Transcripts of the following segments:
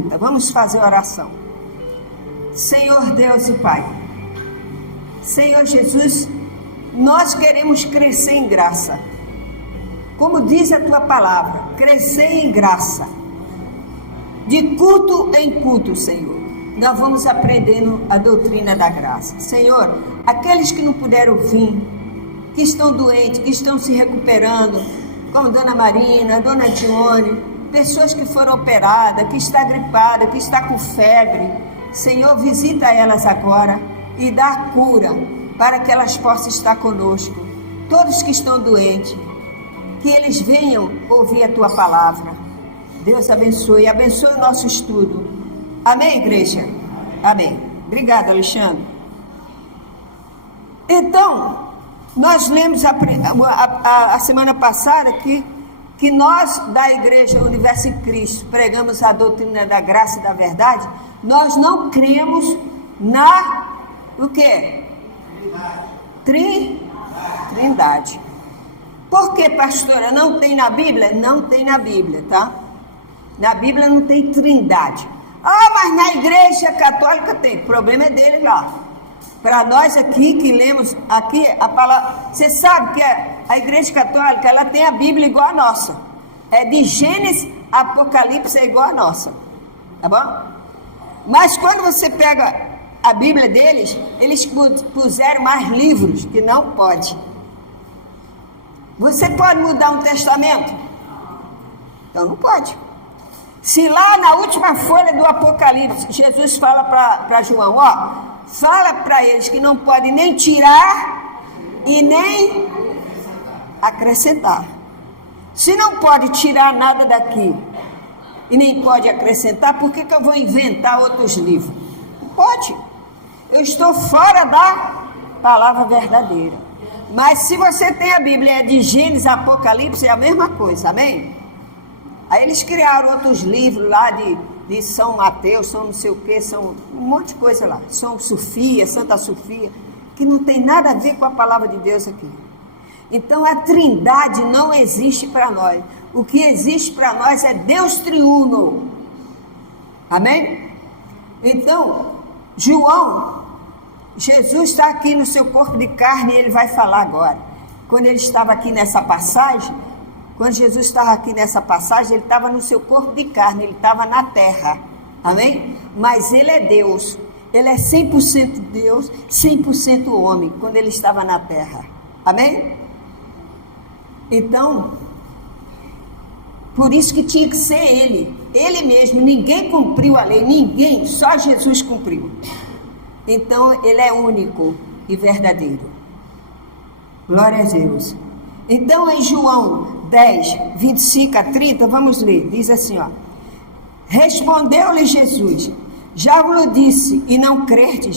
30. Vamos fazer oração. Senhor Deus e Pai, Senhor Jesus, nós queremos crescer em graça. Como diz a tua palavra, crescer em graça. De culto em culto, Senhor, nós vamos aprendendo a doutrina da graça. Senhor, aqueles que não puderam vir, que estão doentes, que estão se recuperando, como Dona Marina, Dona Dione, pessoas que foram operadas, que está gripada, que está com febre, Senhor, visita elas agora e dá cura para que elas possam estar conosco. Todos que estão doentes, que eles venham ouvir a tua palavra. Deus abençoe o nosso estudo. Amém, igreja? Amém. Obrigada, Alexandre. Então, nós lemos a semana passada que nós, da Igreja Universo em Cristo, pregamos a doutrina da graça e da verdade. Nós não cremos o quê? Trindade. Por que, pastora? Não tem na Bíblia? Não tem na Bíblia, tá? Na Bíblia não tem trindade. Ah, mas na Igreja Católica tem. O problema é dele lá. Para nós aqui que lemos aqui a palavra, você sabe que a Igreja Católica, ela tem a Bíblia igual a nossa. É de Gênesis a Apocalipse, é igual a nossa. Tá bom? Mas quando você pega a Bíblia deles, eles puseram mais livros, que não pode. Você pode mudar um testamento? Então não pode. Se lá na última folha do Apocalipse, Jesus fala para João, fala para eles que não pode nem tirar e nem acrescentar. Se não pode tirar nada daqui e nem pode acrescentar, por que eu vou inventar outros livros? Não pode. Eu estou fora da palavra verdadeira. Mas se você tem a Bíblia de Gênesis, Apocalipse, é a mesma coisa, amém? Aí eles criaram outros livros lá de São Mateus, São não sei o que, são um monte de coisa lá. São Sofia, Santa Sofia, que não tem nada a ver com a palavra de Deus aqui. Então a trindade não existe para nós. O que existe para nós é Deus triuno. Amém? Então, Jesus está aqui no seu corpo de carne e ele vai falar agora. Quando ele estava aqui nessa passagem, quando Jesus estava aqui nessa passagem, ele estava no seu corpo de carne, ele estava na terra. Amém? Mas ele é Deus. Ele é 100% Deus, 100% homem, quando ele estava na terra. Amém? Então, por isso que tinha que ser ele mesmo. Ninguém cumpriu a lei, ninguém, só Jesus cumpriu. Então, ele é único e verdadeiro. Glória a Deus. Então, em João 10, 25 a 30, vamos ler. Diz assim, Respondeu-lhe Jesus, já vos disse e não crede,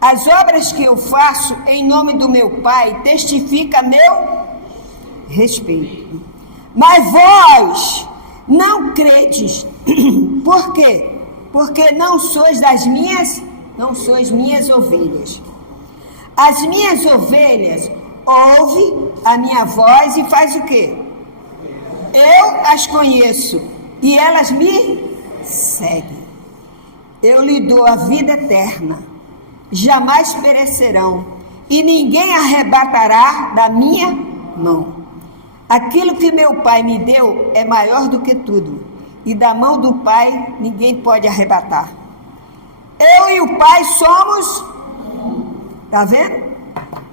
as obras que eu faço em nome do meu Pai testifica a meu respeito. Mas vós não credes. Por quê? Porque não sois minhas ovelhas. As minhas ovelhas ouvem a minha voz e faz o quê? Eu as conheço e elas me seguem. Eu lhe dou a vida eterna, jamais perecerão e ninguém arrebatará da minha mão. Aquilo que meu Pai me deu é maior do que tudo, e da mão do Pai ninguém pode arrebatar. Eu e o Pai somos Está vendo?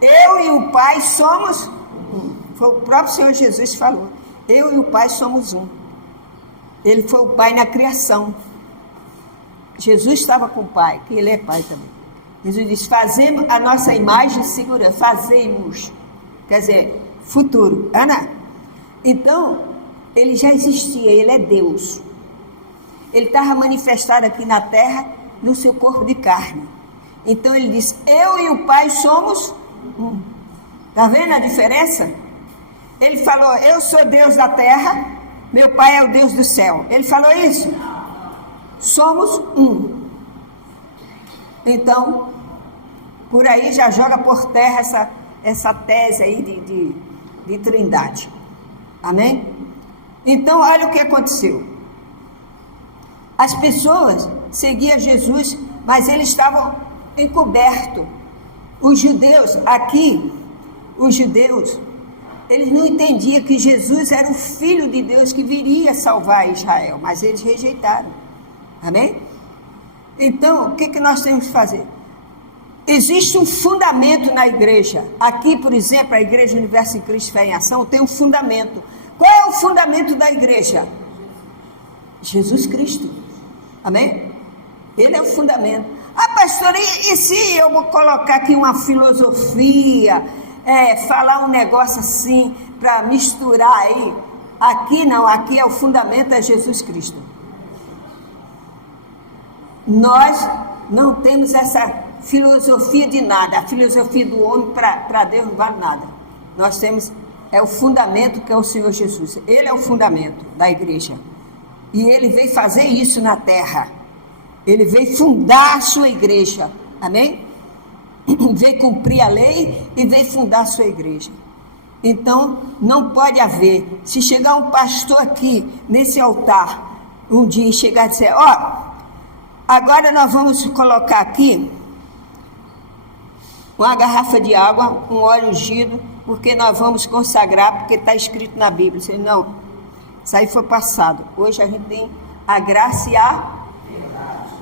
Eu e o Pai somos um. Foi o próprio Senhor Jesus que falou. Eu e o Pai somos um. Ele foi o Pai na criação. Jesus estava com o Pai, que Ele é Pai também. Jesus diz, fazemos a nossa imagem de segurança. Fazemos. Quer dizer, futuro. Ana? Então, Ele já existia, Ele é Deus. Ele estava manifestado aqui na terra, no seu corpo de carne. Então ele diz, eu e o Pai somos um. Está vendo a diferença? Ele falou, eu sou Deus da terra, meu Pai é o Deus do céu. Ele falou isso? Somos um. Então, por aí já joga por terra essa tese aí de trindade. Amém? Então, olha o que aconteceu. As pessoas seguiam Jesus, mas eles estavam encobertos. Os judeus, eles não entendiam que Jesus era o Filho de Deus que viria salvar Israel, mas eles rejeitaram. Amém? Então, o que nós temos que fazer? Existe um fundamento na igreja. Aqui, por exemplo, a Igreja Universo em Cristo Fé em Ação tem um fundamento. Qual é o fundamento da igreja? Jesus Cristo. Amém? Ele é o fundamento. Pastora, e se eu vou colocar aqui uma filosofia, falar um negócio assim, para misturar aí? Aqui não, aqui é o fundamento, é Jesus Cristo. Nós não temos essa filosofia de nada, a filosofia do homem para Deus não vale nada. Nós temos, o fundamento que é o Senhor Jesus. Ele é o fundamento da igreja. E ele veio fazer isso na terra. Ele veio fundar a sua igreja. Amém? Veio cumprir a lei e veio fundar a sua igreja. Então, não pode haver. Se chegar um pastor aqui, nesse altar, um dia e chegar e dizer, agora nós vamos colocar aqui uma garrafa de água, um óleo ungido, porque nós vamos consagrar, porque está escrito na Bíblia. Você, não, isso aí foi passado. Hoje a gente tem a graça e a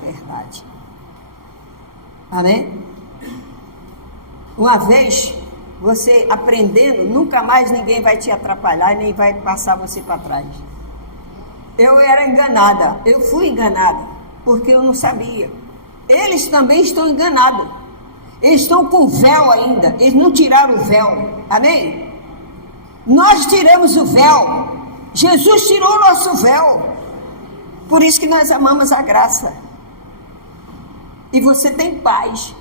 verdade. Amém? Uma vez, você aprendendo, nunca mais ninguém vai te atrapalhar, nem vai passar você para trás. Eu era enganada, eu fui enganada, porque eu não sabia. Eles também estão enganados. Eles estão com véu ainda, eles não tiraram o véu. Amém? Nós tiramos o véu. Jesus tirou o nosso véu. Por isso que nós amamos a graça. E você tem paz.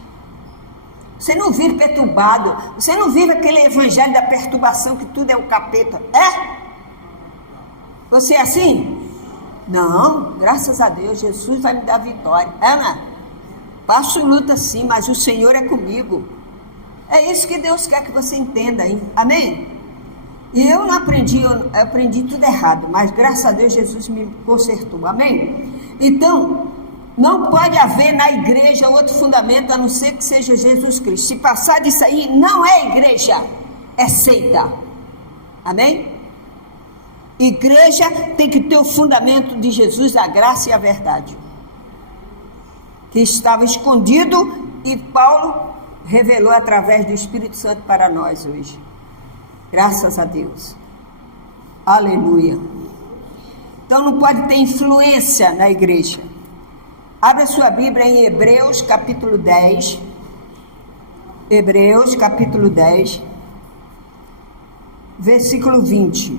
Você não vive perturbado. Você não vive aquele evangelho da perturbação que tudo é o capeta. Você é assim? Não, graças a Deus, Jesus vai me dar vitória. Ana, passo luta sim, mas o Senhor é comigo. É isso que Deus quer que você entenda, hein? Amém? E eu não aprendi, eu aprendi tudo errado, mas graças a Deus Jesus me consertou. Amém? Então, não pode haver na igreja outro fundamento a não ser que seja Jesus Cristo. Se passar disso aí, não é igreja, é seita. Amém? Igreja tem que ter o fundamento de Jesus, a graça e a verdade, que estava escondido e Paulo revelou através do Espírito Santo para nós hoje. Graças a Deus. Aleluia. Então não pode ter influência na igreja. Abra sua Bíblia em Hebreus capítulo 10. Hebreus capítulo 10, versículo 20.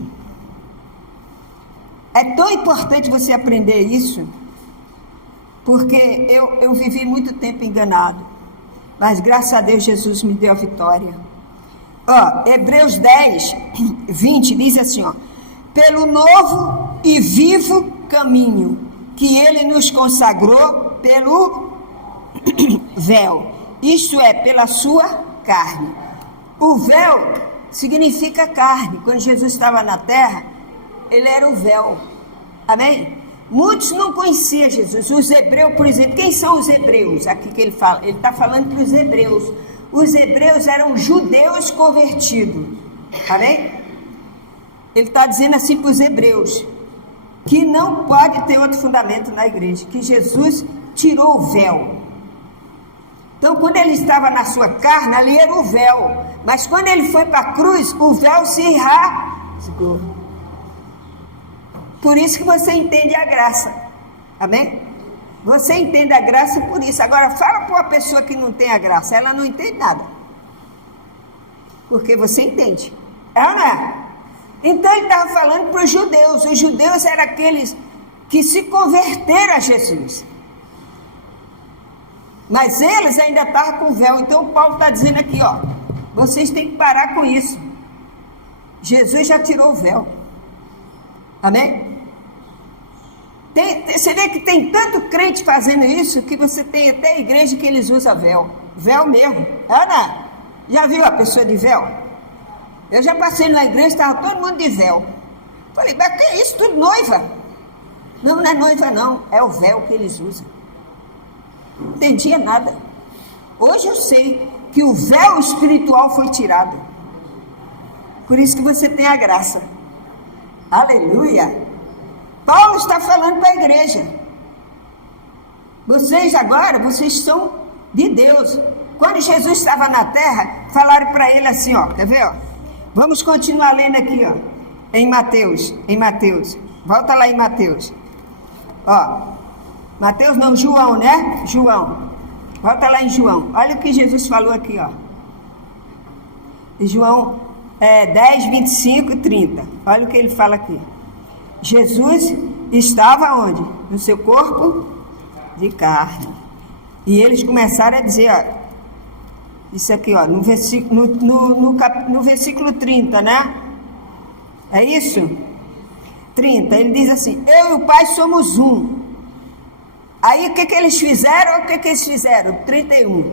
É tão importante você aprender isso, porque eu vivi muito tempo enganado, mas graças a Deus Jesus me deu a vitória. Hebreus 10, 20 diz assim, pelo novo e vivo caminho que ele nos consagrou pelo véu, isto é, pela sua carne. O véu significa carne. Quando Jesus estava na terra, ele era o véu. Amém? Muitos não conheciam Jesus. Os hebreus, por exemplo, quem são os hebreus? Aqui que ele fala, ele está falando para os hebreus. Os hebreus eram judeus convertidos. Amém? Ele está dizendo assim para os hebreus, que não pode ter outro fundamento na igreja, que Jesus tirou o véu. Então, quando ele estava na sua carne, ali era o véu. Mas quando ele foi para a cruz, o véu se rasgou. Por isso que você entende a graça. Amém? Você entende a graça por isso. Agora, fala para uma pessoa que não tem a graça. Ela não entende nada. Porque você entende. É ou não é? Então, ele estava falando para os judeus. Os judeus eram aqueles que se converteram a Jesus. Mas eles ainda estavam com véu. Então, Paulo está dizendo aqui, vocês têm que parar com isso. Jesus já tirou o véu. Amém? Você vê que tem tanto crente fazendo isso, que você tem até igreja que eles usam véu. Véu mesmo. Ana, já viu a pessoa de véu? Eu já passei na igreja, estava todo mundo de véu. Falei, mas que é isso? Tudo noiva. Não, não é noiva não, é o véu que eles usam. Não entendia nada. Hoje eu sei que o véu espiritual foi tirado. Por isso que você tem a graça. Aleluia. Paulo está falando para a igreja. Vocês agora, vocês são de Deus. Quando Jesus estava na terra, falaram para ele assim, ó, quer ver, ó? Vamos continuar lendo aqui, ó, em Mateus. Volta lá em Mateus. Ó, Mateus não, João, né? João. Volta lá em João. Olha o que Jesus falou aqui, ó. Em João 10, 25 e 30. Olha o que ele fala aqui. Jesus estava onde? No seu corpo de carne. E eles começaram a dizer, ó, isso aqui, ó, no versículo 30, né? É isso? 30, ele diz assim, eu e o Pai somos um. Aí o que eles fizeram? 31.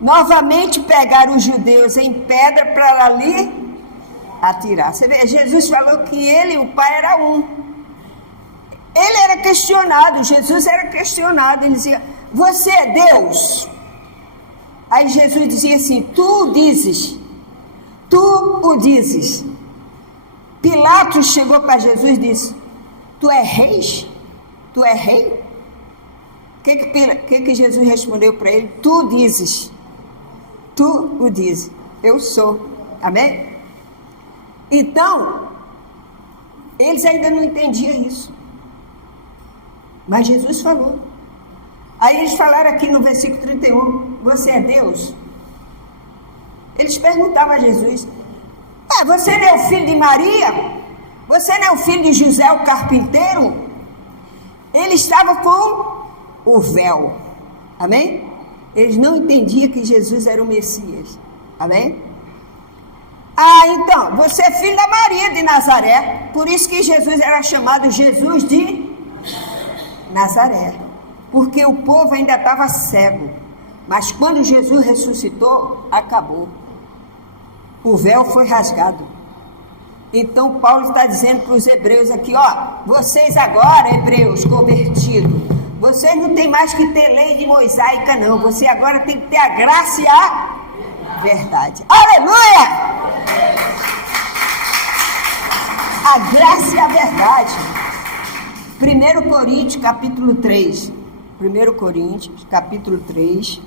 Novamente pegaram os judeus em pedra para ali atirar. Você vê, Jesus falou que ele e o Pai era um. Ele era questionado, Jesus era questionado, ele dizia, você é Deus? Aí Jesus dizia assim, tu o dizes. Pilatos chegou para Jesus e disse, tu é rei? Tu é rei? O que Jesus respondeu para ele? Tu dizes, tu o dizes, eu sou. Amém? Então, eles ainda não entendiam isso. Mas Jesus falou. Aí eles falaram aqui no versículo 31, você é Deus? Eles perguntavam a Jesus, você não é o filho de Maria? Você não é o filho de José, o carpinteiro? Ele estava com o véu. Amém? Eles não entendiam que Jesus era o Messias. Amém? Então, você é filho da Maria de Nazaré. Por isso que Jesus era chamado Jesus de Nazaré. Porque o povo ainda estava cego. Mas quando Jesus ressuscitou, acabou. O véu foi rasgado. Então Paulo está dizendo para os hebreus aqui, ó, vocês agora, hebreus convertidos, vocês não tem mais que ter lei de mosaica não, você agora tem que ter a graça e a verdade. Aleluia! A graça e a verdade. 1 Coríntios capítulo 3. 1 Coríntios capítulo 3.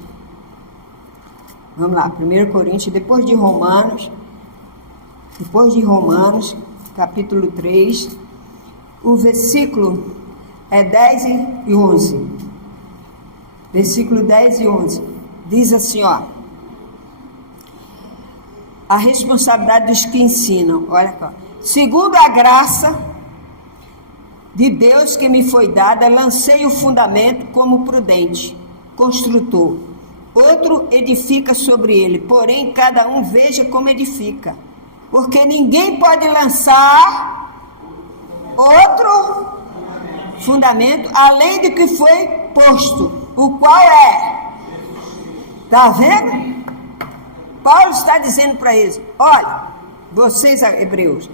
Vamos lá, 1 Coríntios, depois de Romanos, capítulo 3, o versículo é 10 e 11. Versículo 10 e 11. Diz assim, ó. A responsabilidade dos que ensinam. Olha aqui. Segundo a graça de Deus que me foi dada, lancei o fundamento como prudente construtor. Outro edifica sobre ele, porém cada um veja como edifica. Porque ninguém pode lançar outro fundamento além do que foi posto, o qual é. Está vendo? Paulo está dizendo para eles, olha, vocês hebreus,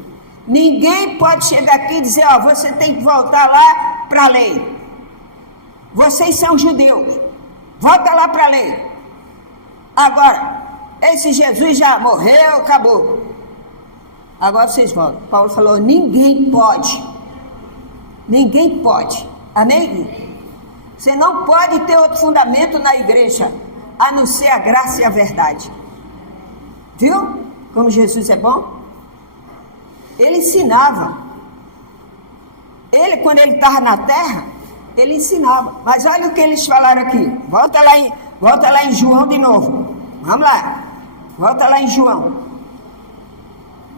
ninguém pode chegar aqui e dizer, ó, você tem que voltar lá para a lei. Vocês são judeus, volta lá para a lei. Agora, esse Jesus já morreu, acabou. Agora vocês voltam. Paulo falou, ninguém pode. Ninguém pode. Amém? Você não pode ter outro fundamento na igreja, a não ser a graça e a verdade. Viu? Como Jesus é bom? Ele ensinava. Ele, quando ele estava na terra, ele ensinava. Mas olha o que eles falaram aqui. Volta lá em João de novo. Vamos lá. Volta lá em João.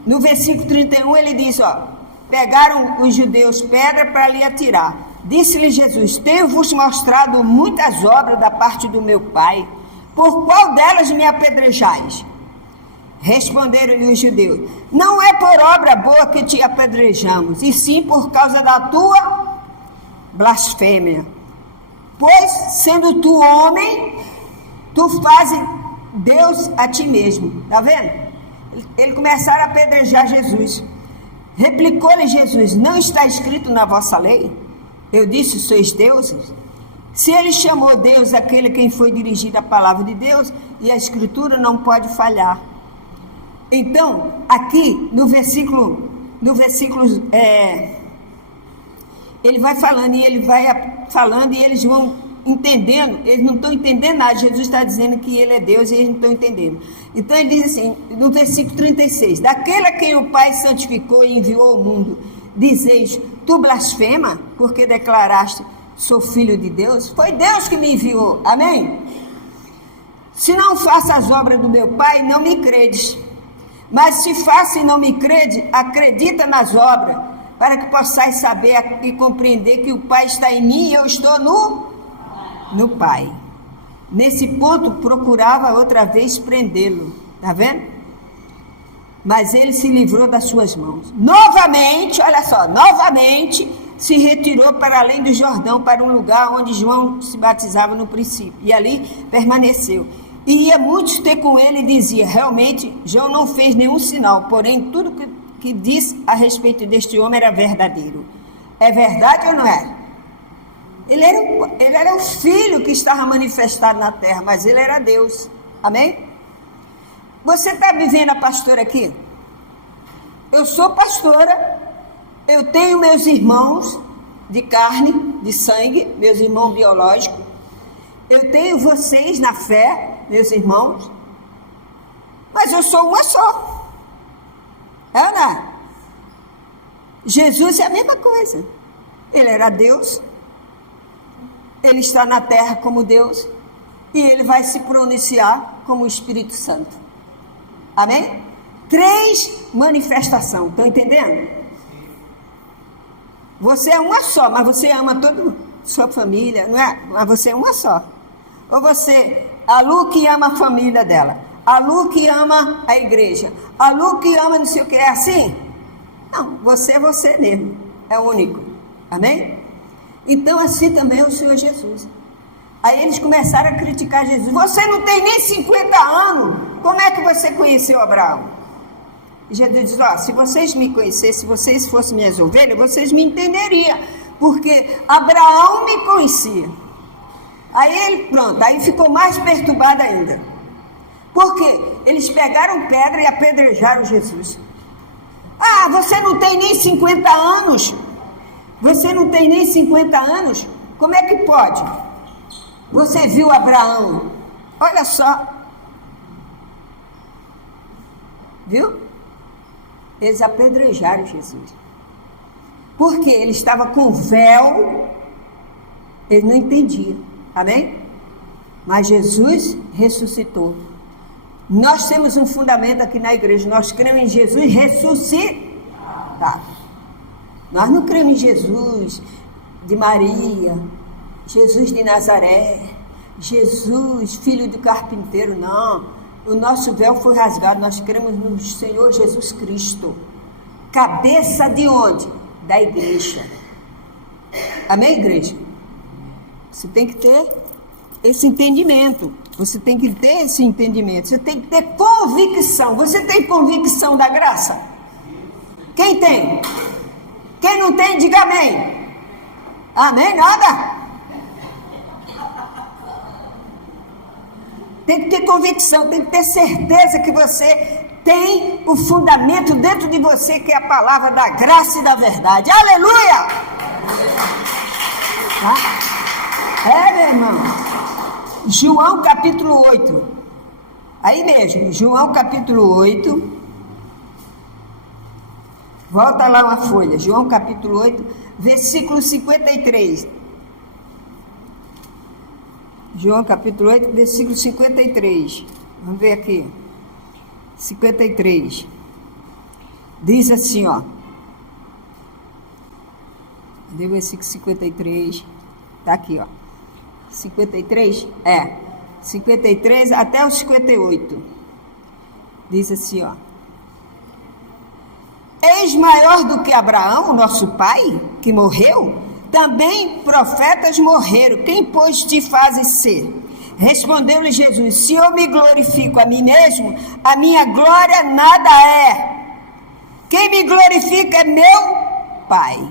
No versículo 31 ele diz, ó, pegaram os judeus pedra para lhe atirar. Disse-lhe Jesus, tenho-vos mostrado muitas obras da parte do meu Pai, por qual delas me apedrejais? Responderam-lhe os judeus, não é por obra boa que te apedrejamos, e sim por causa da tua blasfêmia. Pois, sendo tu homem, tu fazes Deus a ti mesmo. Está vendo? Eles começaram a apedrejar Jesus. Replicou-lhe Jesus, não está escrito na vossa lei? Eu disse, sois deuses? Se ele chamou Deus aquele quem foi dirigida a palavra de Deus, e a Escritura não pode falhar. Então, aqui no versículo, ele vai falando e eles vão entendendo, eles não estão entendendo nada. Jesus está dizendo que ele é Deus e eles não estão entendendo. Então ele diz assim, no versículo 36, daquele a quem o Pai santificou e enviou ao mundo, dizeis, tu blasfema, porque declaraste, sou filho de Deus? Foi Deus que me enviou, amém? Se não faço as obras do meu Pai, não me credes. Mas se faço e não me crede, acredita nas obras, para que possais saber e compreender que o Pai está em mim e eu estou no Pai. Nesse ponto, procurava outra vez prendê-lo, está vendo? Mas ele se livrou das suas mãos. Novamente, olha só, novamente se retirou para além do Jordão, para um lugar onde João se batizava no princípio, e ali permaneceu. E ia muitos ter com ele e dizia, realmente, João não fez nenhum sinal, porém tudo que disse a respeito deste homem era verdadeiro. É verdade ou não é? Ele era o Filho que estava manifestado na terra, mas ele era Deus. Amém? Você está me vendo a pastora aqui? Eu sou pastora, eu tenho meus irmãos de carne, de sangue, meus irmãos biológicos. Eu tenho vocês na fé, meus irmãos, mas eu sou uma só. É ou não é? Jesus é a mesma coisa. Ele era Deus, ele está na terra como Deus, e ele vai se pronunciar como o Espírito Santo. Amém? 3 manifestações, estão entendendo? Você é uma só, mas você ama toda sua família, não é? Mas você é uma só. Ou você, a Lu que ama a família dela, a Lu que ama a igreja, a Lu que ama não sei o que, é assim? Não, você é você mesmo, é único. Amém? Então assim também é o Senhor Jesus. Aí eles começaram a criticar Jesus. Você não tem nem 50 anos, como é que você conheceu Abraão? E Jesus diz, se vocês me conhecessem, se vocês fossem minhas ovelhas, vocês me entenderiam, porque Abraão me conhecia. Aí ficou mais perturbado ainda. Por quê? Eles pegaram pedra e apedrejaram Jesus. Você não tem nem 50 anos? Você não tem nem 50 anos? Como é que pode? Você viu Abraão? Olha só. Viu? Eles apedrejaram Jesus. Porque ele estava com véu, eles não entendiam. Amém? Mas Jesus ressuscitou. Nós temos um fundamento aqui na igreja. Nós cremos em Jesus ressuscitado. Nós não cremos em Jesus de Maria, Jesus de Nazaré, Jesus, filho do carpinteiro, não. O nosso véu foi rasgado. Nós cremos no Senhor Jesus Cristo. Cabeça de onde? Da igreja. Amém, igreja? Você tem que ter esse entendimento. Você tem que ter esse entendimento. Você tem que ter convicção. Você tem convicção da graça? Quem tem? Quem não tem, diga amém. Amém? Nada? Tem que ter convicção, tem que ter certeza que você tem o fundamento dentro de você, que é a palavra da graça e da verdade. Aleluia! Tá? Meu irmão. João capítulo 8. Aí mesmo, João capítulo 8. Volta lá uma folha. João capítulo 8, versículo 53. João capítulo 8, versículo 53. Vamos ver aqui. 53. Diz assim, ó. Cadê o versículo 53? Está aqui, ó. 53? 53 até o 58. Diz assim, ó. És maior do que Abraão, nosso pai, que morreu? Também profetas morreram. Quem, pois, te fazes ser? Respondeu-lhe Jesus, se eu me glorifico a mim mesmo, a minha glória nada é. Quem me glorifica é meu Pai,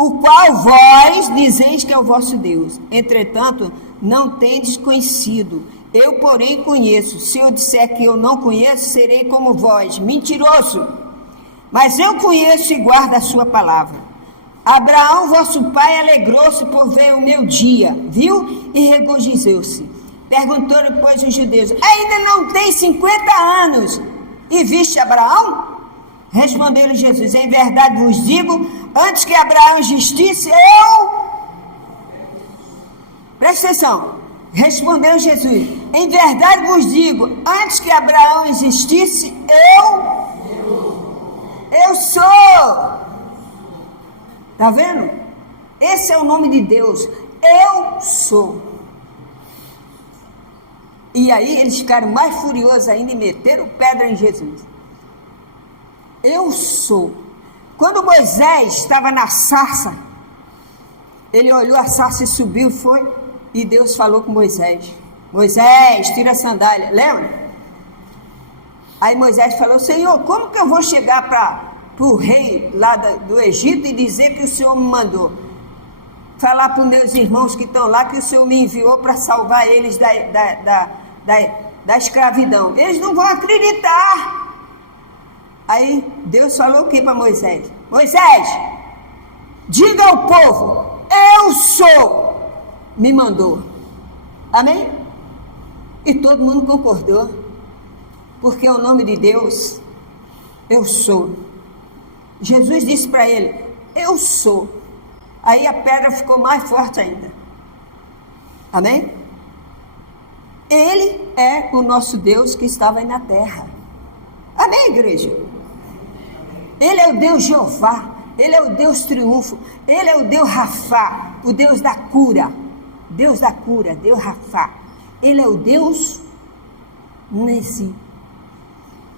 o qual vós dizeis que é o vosso Deus. Entretanto, não tendes conhecido. Eu, porém, conheço. Se eu disser que eu não conheço, serei como vós, mentiroso. Mas eu conheço e guardo a sua palavra. Abraão, vosso pai, alegrou-se por ver o meu dia, viu? E regozijou-se. Perguntou-lhe, pois, os judeus: ainda não tem 50 anos e viste Abraão? Respondeu-lhe Jesus: em verdade vos digo, antes que Abraão existisse, eu... Presta atenção. Respondeu Jesus: em verdade vos digo, antes que Abraão existisse, eu sou. Está vendo? Esse é o nome de Deus. Eu sou. E aí eles ficaram mais furiosos ainda e meteram pedra em Jesus. Eu sou. Quando Moisés estava na sarça, ele olhou a sarça e subiu, foi, e Deus falou com Moisés: Moisés, tira a sandália. Lembra? Aí Moisés falou: Senhor, como que eu vou chegar para o rei lá do Egito e dizer que o Senhor me mandou? Falar para os meus irmãos que estão lá que o Senhor me enviou para salvar eles da escravidão. Eles não vão acreditar. Aí Deus falou o que para Moisés? Moisés, diga ao povo: eu sou, me mandou. Amém? E todo mundo concordou, porque é o nome de Deus, eu sou. Jesus disse para ele: eu sou. Aí a pedra ficou mais forte ainda. Amém? Ele é o nosso Deus que estava aí na terra. Amém, igreja? Ele é o Deus Jeová, Ele é o Deus triunfo, Ele é o Deus Rafá, o Deus da cura, Deus Rafá. Ele é o Deus Nessi,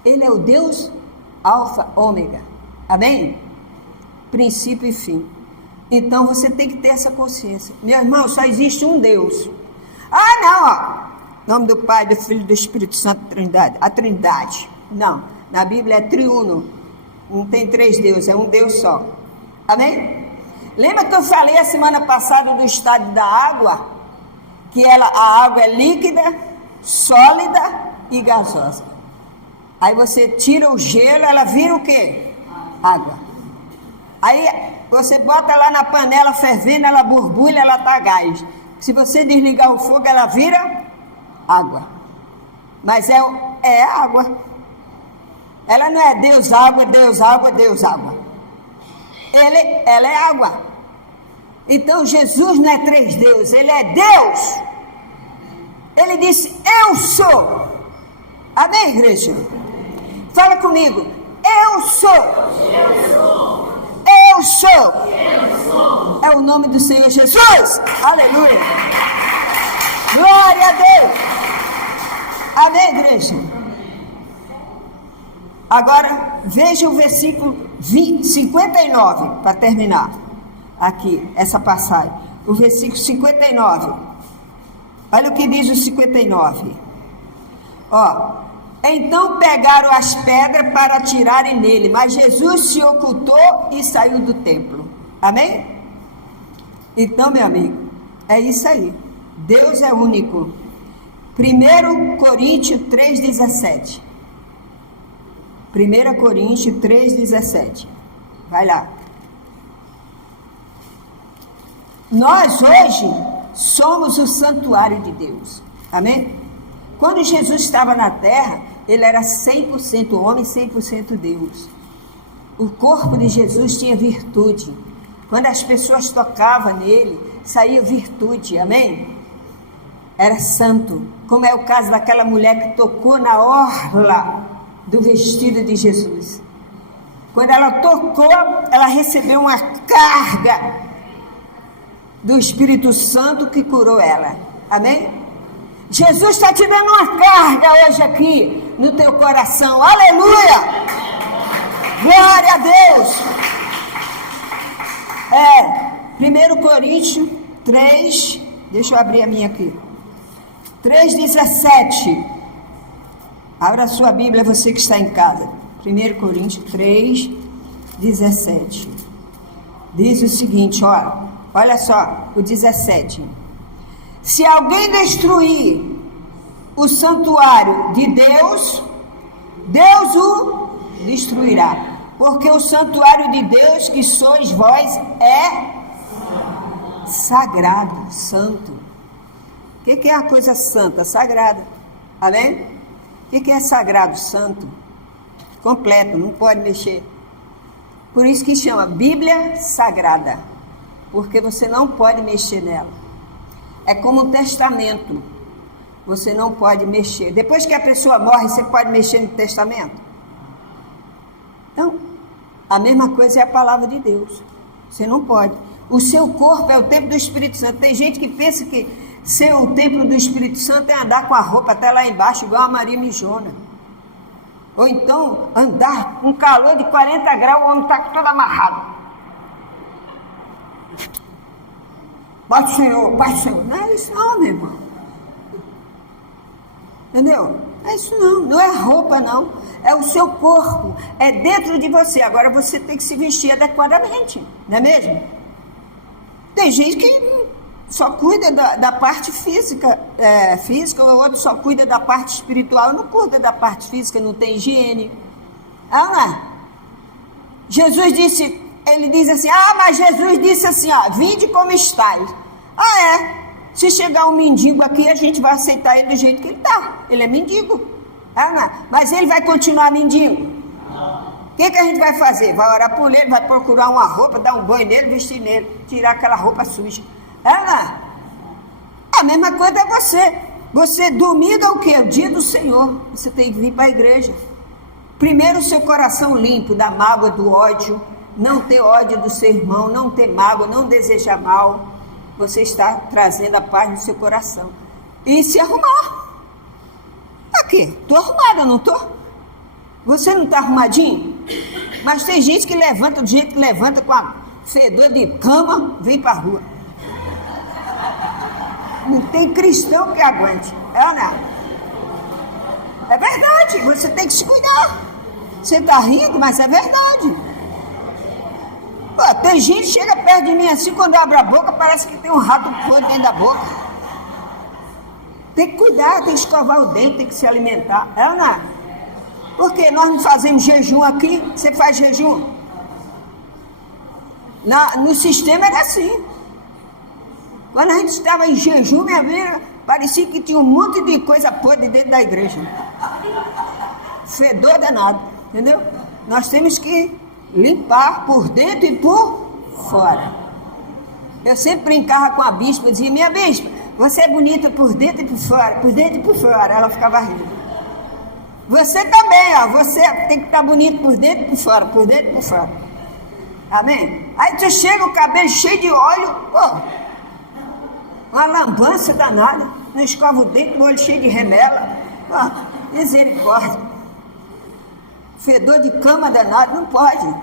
Ele é o Deus Alfa, Ômega, amém? Princípio e fim. Então você tem que ter essa consciência. Meu irmão, só existe um Deus. Ah, não, ó, nome do Pai, do Filho e do Espírito Santo, Trindade, a Trindade. Não, na Bíblia é triuno. Não tem 3 deuses, é um Deus só. Amém? Lembra que eu falei a semana passada do estado da água? Que a água é líquida, sólida e gasosa. Aí você tira o gelo, ela vira o quê? Água. Aí você bota lá na panela fervendo, ela borbulha, ela tá gás. Se você desligar o fogo, ela vira água. Mas é água. Ela não é Deus água, Deus água, Deus água. Ela é água. Então Jesus não é 3 deuses, Ele é Deus. Ele disse: eu sou. Amém, igreja? Fala comigo: eu sou. Eu sou. É o nome do Senhor Jesus. Aleluia. Glória a Deus. Amém, igreja? Agora, veja o versículo 59, para terminar aqui, essa passagem. O versículo 59. Olha o que diz o 59. Ó, então pegaram as pedras para atirarem nele, mas Jesus se ocultou e saiu do templo. Amém? Então, meu amigo, é isso aí. Deus é único. 1 Coríntios 3,17. 1 Coríntios 3,17. Vai lá. Nós hoje somos o santuário de Deus. Amém? Quando Jesus estava na terra, ele era 100% homem, 100% Deus. O corpo de Jesus tinha virtude. Quando as pessoas tocavam nele, saía virtude. Amém? Era santo. Como é o caso daquela mulher que tocou na orla do vestido de Jesus. Quando ela tocou, ela recebeu uma carga do Espírito Santo que curou ela. Amém? Jesus está te dando uma carga hoje aqui no teu coração. Aleluia! Glória a Deus! 1 Coríntios 3, deixa eu abrir a minha aqui. 3,17. Abra a sua Bíblia, você que está em casa. 1 Coríntios 3, 17. diz o seguinte, olha só, o 17. Se alguém destruir o santuário de Deus, Deus o destruirá. Porque o santuário de Deus, que sois vós, é sagrado, santo. O que é a coisa santa? Sagrada. Amém? O que é sagrado? Santo. Completo, não pode mexer. Por isso que chama Bíblia Sagrada. Porque você não pode mexer nela. É como um testamento. Você não pode mexer. Depois que a pessoa morre, você pode mexer no testamento? Então, a mesma coisa é a palavra de Deus. Você não pode. O seu corpo é o templo do Espírito Santo. Tem gente que pensa que ser o templo do Espírito Santo é andar com a roupa até lá embaixo, igual a Maria Mijona. Ou então, andar com calor de 40 graus, o homem está todo amarrado. Pai do Senhor, Pai do Senhor. Não é isso não, meu irmão. Entendeu? Não é isso não. Não é roupa não. É o seu corpo. É dentro de você. Agora você tem que se vestir adequadamente. Não é mesmo? Tem gente que só cuida da parte física, o outro só cuida da parte espiritual, não cuida da parte física, não tem higiene. Não é? Jesus disse, ele diz assim, mas Jesus disse assim, vinde como estáis. Se chegar um mendigo aqui, a gente vai aceitar ele do jeito que ele está. Ele é mendigo. Não é? Mas ele vai continuar mendigo. O que a gente vai fazer? Vai orar por ele, vai procurar uma roupa, dar um banho nele, vestir nele, tirar aquela roupa suja. A mesma coisa é você. Você domingo é o quê? O dia do Senhor. Você tem que vir para a igreja. Primeiro o seu coração limpo da mágoa, do ódio. Não ter ódio do seu irmão, não ter mágoa, não desejar mal. Você está trazendo a paz no seu coração. E se arrumar. Aqui, estou arrumada, não estou? Você não está arrumadinho? Mas tem gente que levanta do jeito que levanta, com a fedor de cama, vem para a rua. Não tem cristão que aguente. É verdade, você tem que se cuidar. Você está rindo, mas é verdade. Tem gente que chega perto de mim assim, quando abre a boca, parece que tem um rato podre dentro da boca. Tem que cuidar, tem que escovar o dente, tem que se alimentar. Porque nós não fazemos jejum aqui. Você faz jejum? No sistema era assim. Quando a gente estava em jejum, minha vida, parecia que tinha um monte de coisa podre dentro da igreja. Fedor danado, entendeu? Nós temos que limpar por dentro e por fora. Eu sempre brincava com a bispa, dizia, minha bispa, você é bonita por dentro e por fora, por dentro e por fora. Ela ficava rindo. Você também, você tem que estar bonito por dentro e por fora, por dentro e por fora. Amém? Aí você chega, o cabelo cheio de óleo, uma lambança danada, não escova o dente, o olho cheio de remela. Misericórdia. Fedor de cama danado, não pode.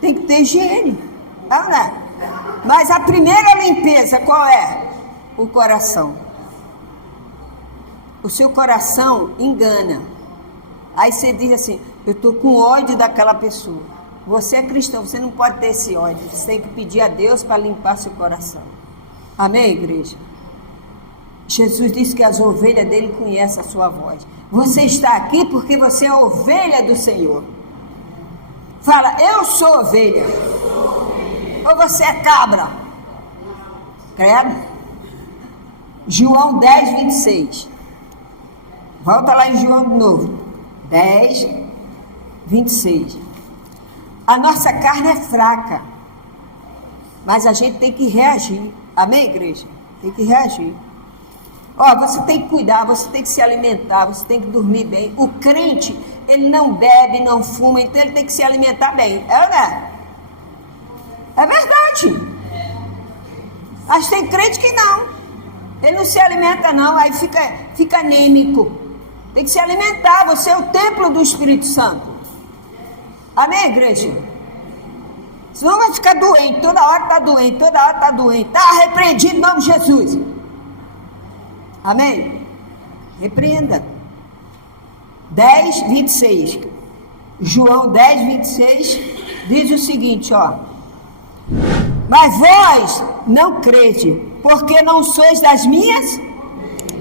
Tem que ter higiene. Mas a primeira limpeza, qual é? O coração. O seu coração engana. Aí você diz assim, eu estou com ódio daquela pessoa. Você é cristão, você não pode ter esse ódio. Você tem que pedir a Deus para limpar seu coração. Amém, igreja? Jesus disse que as ovelhas dele conhecem a sua voz. Você está aqui porque você é ovelha do Senhor. Fala, eu sou ovelha. Ou você é cabra? Credo? João 10, 26. Volta lá em João de novo. 10, 26. A nossa carne é fraca. Mas a gente tem que reagir. Amém, igreja? Tem que reagir. Você tem que cuidar, você tem que se alimentar, você tem que dormir bem. O crente, ele não bebe, não fuma, então ele tem que se alimentar bem. É verdade. Mas tem crente que não. Ele não se alimenta não, aí fica anêmico. Tem que se alimentar, você é o templo do Espírito Santo. Amém, igreja? Senão vai ficar doente, toda hora está doente, toda hora está doente. Está repreendido em nome de Jesus. Amém? Repreenda. 10, 26. João 10, 26 diz o seguinte, Mas vós não crede, porque não sois das minhas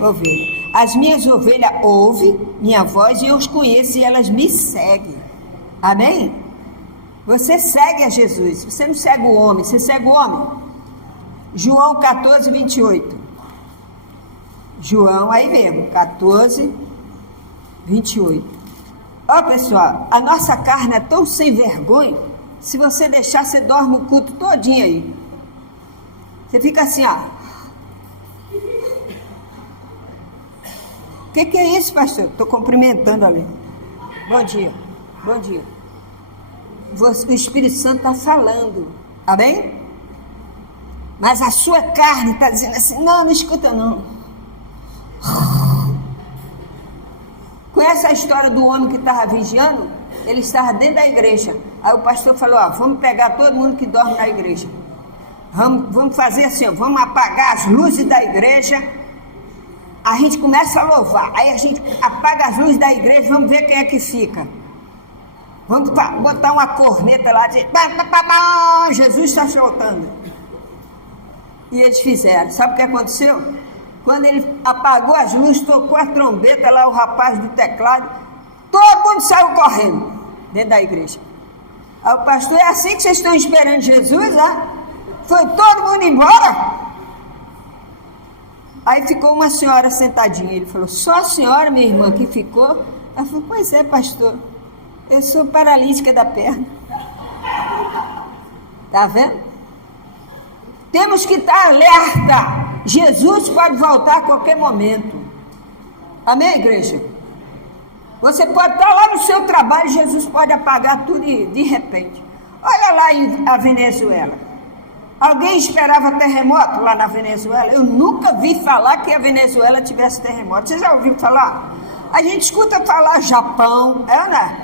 ovelhas. As minhas ovelhas ouvem minha voz e eu os conheço e elas me seguem. Amém? Você segue a Jesus, você não segue o homem, você segue o homem. João 14, 28. João, aí mesmo, 14, 28. Ó pessoal, a nossa carne é tão sem vergonha, se você deixar, você dorme o culto todinho aí. Você fica assim, ó. O que é isso, pastor? Estou cumprimentando ali. Bom dia, bom dia. O Espírito Santo está falando, amém? Mas a sua carne está dizendo assim, não escuta não. Conhece a história do homem que estava vigiando? Ele estava dentro da igreja. Aí o pastor falou, vamos pegar todo mundo que dorme na igreja. Vamos fazer assim, vamos apagar as luzes da igreja. A gente começa a louvar. Aí a gente apaga as luzes da igreja, vamos ver quem é que fica. Vamos botar uma corneta lá, dizer, Jesus está soltando. E eles fizeram. Sabe o que aconteceu? Quando ele apagou as luzes, tocou a trombeta lá, o rapaz do teclado, todo mundo saiu correndo dentro da igreja. Aí o pastor, é assim que vocês estão esperando Jesus, né? Foi todo mundo embora. Aí ficou uma senhora sentadinha. Ele falou, só a senhora, minha irmã, que ficou? Ela falou, pois é, pastor, eu sou paralítica da perna. Tá vendo? Temos que estar alerta. Jesus pode voltar a qualquer momento. Amém, igreja? Você pode estar lá no seu trabalho, Jesus pode apagar tudo de repente. Olha lá a Venezuela. Alguém esperava terremoto lá na Venezuela? Eu nunca vi falar que a Venezuela tivesse terremoto. Você já ouviu falar? A gente escuta falar Japão, né?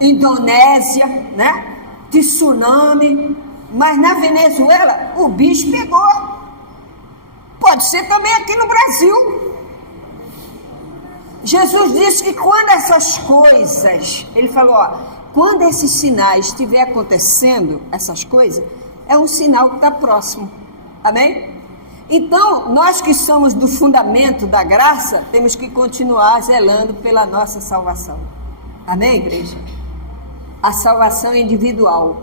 Indonésia, né? De tsunami. Mas na Venezuela o bicho pegou. Pode ser também aqui no Brasil. Jesus disse que quando essas coisas, ele falou, quando esses sinais estiver acontecendo, essas coisas, é um sinal que está próximo. Amém? Então, nós que somos do fundamento da graça, temos que continuar zelando pela nossa salvação. Amém, igreja? A salvação é individual.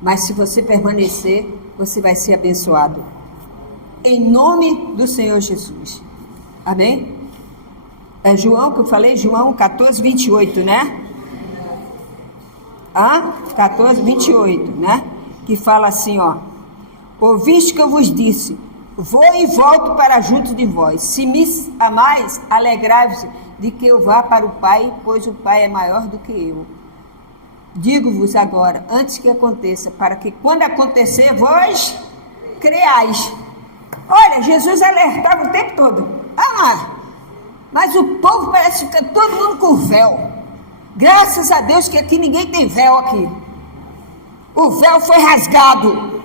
Mas se você permanecer, você vai ser abençoado. Em nome do Senhor Jesus. Amém? É João que eu falei? João 14, 28, né? 14, 28, né? Que fala assim, ouviste que eu vos disse, vou e volto para junto de vós. Se me amais, alegrai-vos de que eu vá para o Pai, pois o Pai é maior do que eu. Digo-vos agora, antes que aconteça, para que quando acontecer, vós creais. Olha, Jesus alertava o tempo todo. Mas o povo parece que fica todo mundo com véu. Graças a Deus que aqui ninguém tem véu aqui. O véu foi rasgado.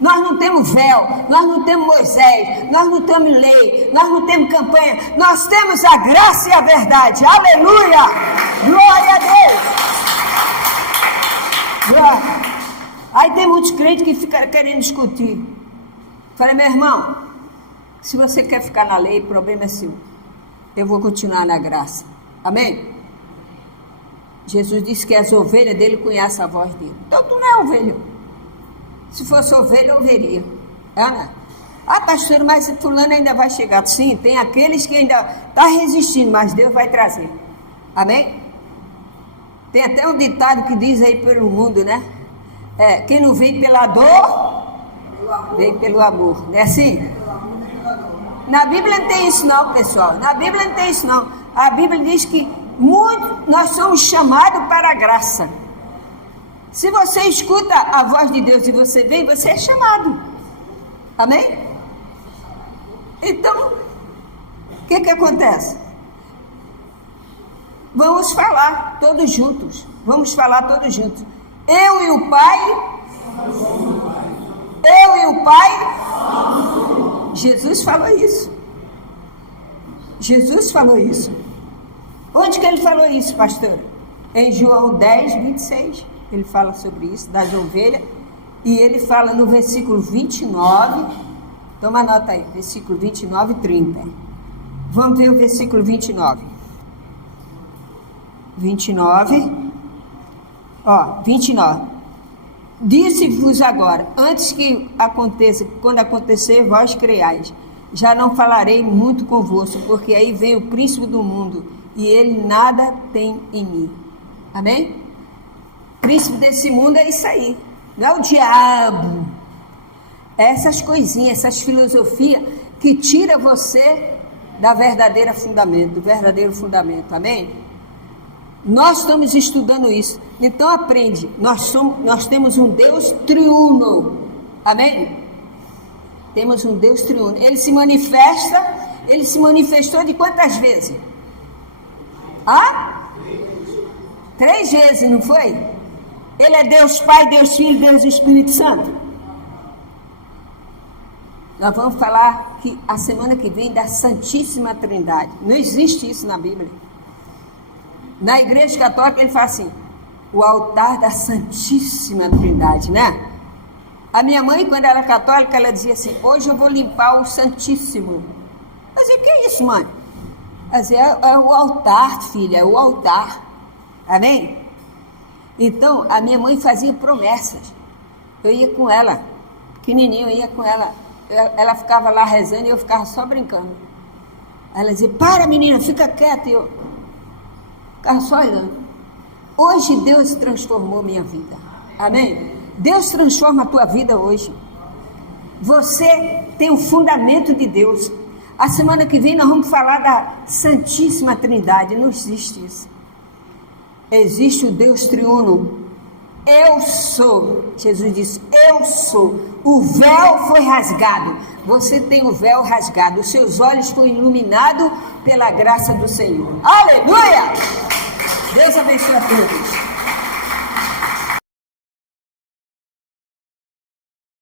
Nós não temos véu, nós não temos Moisés, nós não temos lei, nós não temos campanha, nós temos a graça e a verdade. Aleluia! Glória a Deus! Glória. Aí tem muitos crentes que ficam querendo discutir. Falei, meu irmão, se você quer ficar na lei, o problema é seu. Eu vou continuar na graça. Amém? Jesus disse que as ovelhas dele conhecem a voz dele. Então tu não é ovelha. Se fosse ovelha, eu veria. Ana? Pastor, mas fulano ainda vai chegar. Sim, tem aqueles que ainda estão resistindo, mas Deus vai trazer. Amém? Tem até um ditado que diz aí pelo mundo, né? Quem não vem pela dor, vem pelo amor. Não é assim? Na Bíblia não tem isso não, pessoal. Na Bíblia não tem isso não. A Bíblia diz que nós somos chamados para a graça. Se você escuta a voz de Deus e você vem, você é chamado. Amém? Então, o que acontece? Vamos falar todos juntos. Vamos falar todos juntos. Eu e o Pai. Eu e o Pai. Jesus falou isso. Jesus falou isso. Onde que ele falou isso, pastor? Em João 10, 26. Ele fala sobre isso, das ovelhas E ele fala no versículo 29, toma nota aí, versículo 29 e 30. Vamos ver o versículo 29. 29, 29. Disse-vos agora, antes que aconteça, quando acontecer, vós creiais. Já não falarei muito convosco, porque aí vem o príncipe do mundo, e ele nada tem em mim. Amém? Príncipe desse mundo é isso aí. Não é o diabo. É essas coisinhas, essas filosofias que tira você do verdadeiro fundamento. Amém? Nós estamos estudando isso. Então aprende. Nós temos um Deus triuno. Amém? Temos um Deus triuno. Ele se manifestou de quantas vezes? 3 vezes, não foi? Ele é Deus Pai, Deus Filho, Deus Espírito Santo. Nós vamos falar que a semana que vem da Santíssima Trindade. Não existe isso na Bíblia. Na Igreja Católica ele fala assim, o altar da Santíssima Trindade, né? A minha mãe, quando era católica, ela dizia assim, hoje eu vou limpar o Santíssimo. Eu dizia, o que é isso, mãe? Ela dizia, é o altar, filha, é o altar. Amém? Então, a minha mãe fazia promessas. Eu ia com ela, pequenininho, eu ia com ela. Ela ficava lá rezando e eu ficava só brincando. Ela dizia, para menina, fica quieta. E eu ficava só olhando. Hoje Deus transformou minha vida. Amém? Deus transforma a tua vida hoje. Você tem o fundamento de Deus. A semana que vem nós vamos falar da Santíssima Trindade. Não existe isso. Existe o Deus triuno. Eu sou. Jesus disse, eu sou. O véu foi rasgado. Você tem o véu rasgado. Os seus olhos foram iluminados pela graça do Senhor. Aleluia! Deus abençoe a todos.